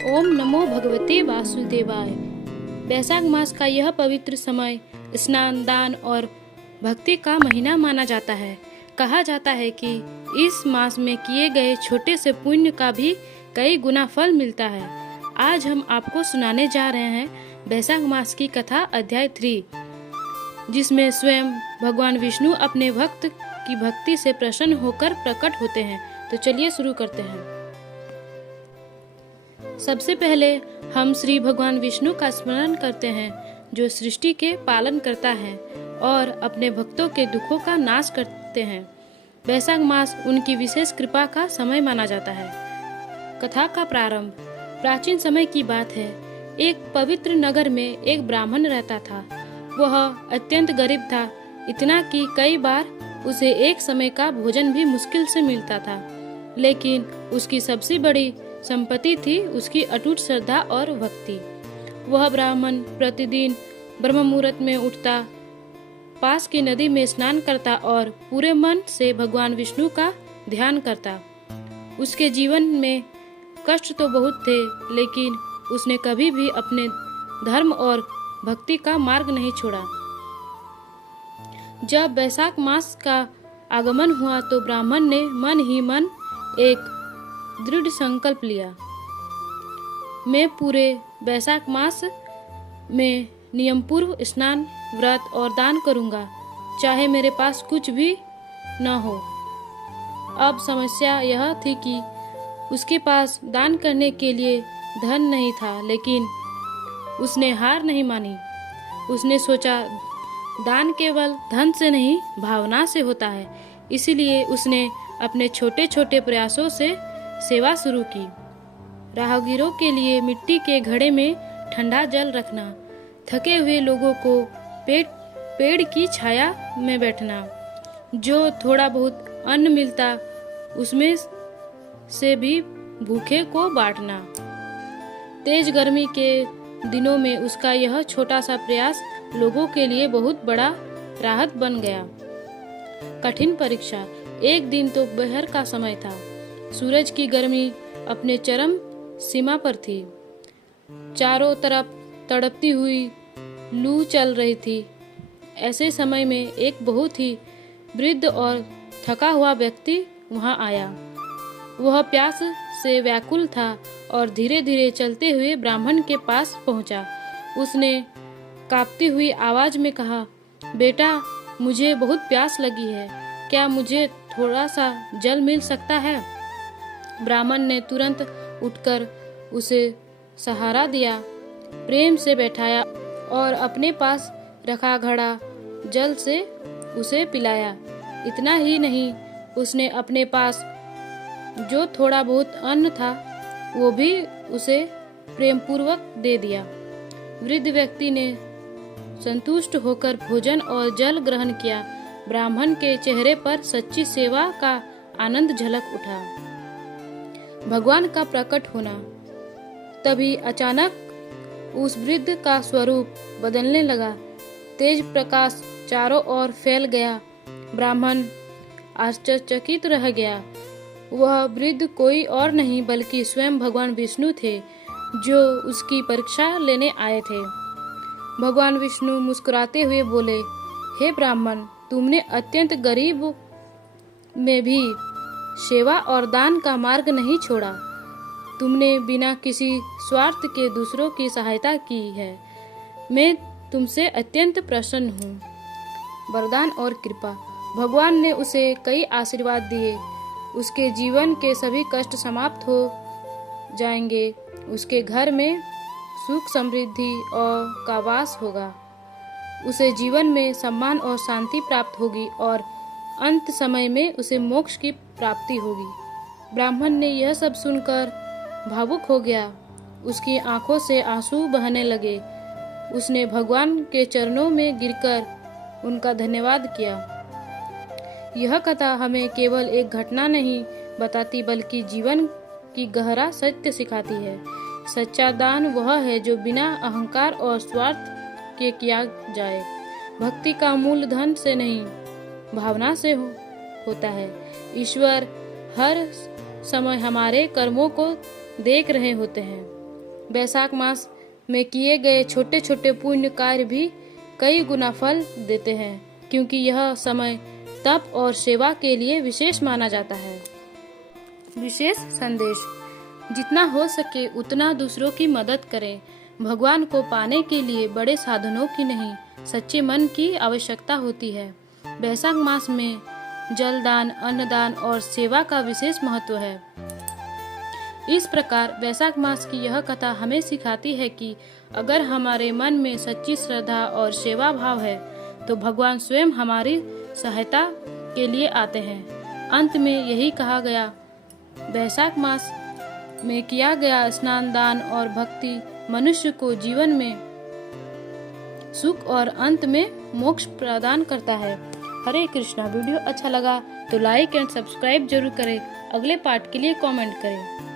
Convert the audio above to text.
ओम नमो भगवते वासुदेवाय। वैशाख मास का यह पवित्र समय स्नान, दान और भक्ति का महीना माना जाता है। कहा जाता है कि इस मास में किए गए छोटे से पुण्य का भी कई गुना फल मिलता है। आज हम आपको सुनाने जा रहे हैं वैशाख मास की कथा अध्याय 3, जिसमें स्वयं भगवान विष्णु अपने भक्त की भक्ति से प्रसन्न होकर प्रकट होते हैं। तो चलिए शुरू करते हैं। सबसे पहले हम श्री भगवान विष्णु का स्मरण करते हैं, जो सृष्टि के पालन करता है और अपने भक्तों के दुखों का नाश करते हैं। वैशाख मास उनकी विशेष कृपा का समय माना जाता है। कथा का प्रारंभ प्राचीन समय की बात है। एक पवित्र नगर में एक ब्राह्मण रहता था। वह अत्यंत गरीब था, इतना कि कई बार उसे एक समय का भोजन भी मुश्किल से मिलता था। लेकिन उसकी सबसे बड़ी संपत्ति थी उसकी अटूट श्रद्धा और भक्ति। वह ब्राह्मण प्रतिदिन ब्रह्म मुहूर्त में उठता, पास की नदी में स्नान करता और पूरे मन से भगवान विष्णु का ध्यान करता। उसके जीवन में कष्ट तो बहुत थे, लेकिन उसने कभी भी अपने धर्म और भक्ति का मार्ग नहीं छोड़ा। जब वैशाख मास का आगमन हुआ तो ब्राह्मण ने मन ही मन एक दृढ़ संकल्प लिया। मैं पूरे वैशाख मास में नियम पूर्व स्नान, व्रत और दान करूंगा, चाहे मेरे पास कुछ भी न हो। अब समस्या यह थी कि उसके पास दान करने के लिए धन नहीं था, लेकिन उसने हार नहीं मानी। उसने सोचा, दान केवल धन से नहीं, भावना से होता है। इसीलिए उसने अपने छोटे छोटे प्रयासों से सेवा शुरू की। राहगीरों के लिए मिट्टी के घड़े में ठंडा जल रखना, थके हुए लोगों को पेड़ की छाया में बैठना, जो थोड़ा बहुत अन्न मिलता उसमें से भी भूखे को बांटना। तेज गर्मी के दिनों में उसका यह छोटा सा प्रयास लोगों के लिए बहुत बड़ा राहत बन गया। कठिन परीक्षा। एक दिन तो दोपहर का समय था। सूरज की गर्मी अपने चरम सीमा पर थी। चारों तरफ तड़पती हुई लू चल रही थी। ऐसे समय में एक बहुत ही वृद्ध और थका हुआ व्यक्ति वहां आया। वह प्यास से व्याकुल था और धीरे धीरे चलते हुए ब्राह्मण के पास पहुंचा। उसने कांपती हुई आवाज में कहा, बेटा, मुझे बहुत प्यास लगी है, क्या मुझे थोड़ा सा जल मिल सकता है? ब्राह्मण ने तुरंत उठकर उसे सहारा दिया, प्रेम से बैठाया और अपने पास रखा घड़ा जल से उसे पिलाया। इतना ही नहीं, उसने अपने पास जो थोड़ा बहुत अन्न था वो भी उसे प्रेम पूर्वक दे दिया। वृद्ध व्यक्ति ने संतुष्ट होकर भोजन और जल ग्रहण किया। ब्राह्मण के चेहरे पर सच्ची सेवा का आनंद झलक उठा। भगवान का प्रकट होना। तभी अचानक उस वृद्ध का स्वरूप बदलने लगा। तेज प्रकाश चारों ओर फैल गया। ब्राह्मण आश्चर्यचकित रह गया। वह वृद्ध कोई और नहीं बल्कि स्वयं भगवान विष्णु थे, जो उसकी परीक्षा लेने आए थे। भगवान विष्णु मुस्कुराते हुए बोले, हे ब्राह्मण, तुमने अत्यंत गरीब में भी सेवा और दान का मार्ग नहीं छोड़ा। तुमने बिना किसी स्वार्थ के दूसरों की सहायता की है। मैं तुमसे अत्यंत प्रसन्न हूँ। वरदान और कृपा। भगवान ने उसे कई आशीर्वाद दिए। उसके जीवन के सभी कष्ट समाप्त हो जाएंगे। उसके घर में सुख, समृद्धि और का वास होगा। उसे जीवन में सम्मान और शांति प्राप्त होगी और अंत समय में उसे मोक्ष की प्राप्ति होगी। ब्राह्मण ने यह सब सुनकर भावुक हो गया। उसकी आंखों से आंसू बहने लगे। उसने भगवान के चरणों में गिरकर उनका धन्यवाद किया। यह कथा हमें केवल एक घटना नहीं बताती, बल्कि जीवन की गहरा सत्य सिखाती है। सच्चा दान वह है जो बिना अहंकार और स्वार्थ के किया जाए। भक्ति का मूल धन से नहीं, भावना से होता है। ईश्वर हर समय हमारे कर्मों को देख रहे होते हैं। वैशाख मास में किए गए छोटे छोटे पुण्य कार्य भी कई गुना फल देते हैं, क्योंकि यह समय तप और सेवा के लिए विशेष माना जाता है। विशेष संदेश: जितना हो सके उतना दूसरों की मदद करें। भगवान को पाने के लिए बड़े साधनों की नहीं, सच्चे मन की आवश्यकता होती है। वैशाख मास में जलदान, अन्नदान और सेवा का विशेष महत्व है। इस प्रकार वैशाख मास की यह कथा हमें सिखाती है कि अगर हमारे मन में सच्ची श्रद्धा और सेवा भाव है तो भगवान स्वयं हमारी सहायता के लिए आते हैं। अंत में यही कहा गया, वैशाख मास में किया गया स्नान, दान और भक्ति मनुष्य को जीवन में सुख और अंत में मोक्ष प्रदान करता है। हरे कृष्णा। वीडियो अच्छा लगा तो लाइक एंड सब्सक्राइब जरूर करें। अगले पार्ट के लिए कमेंट करें।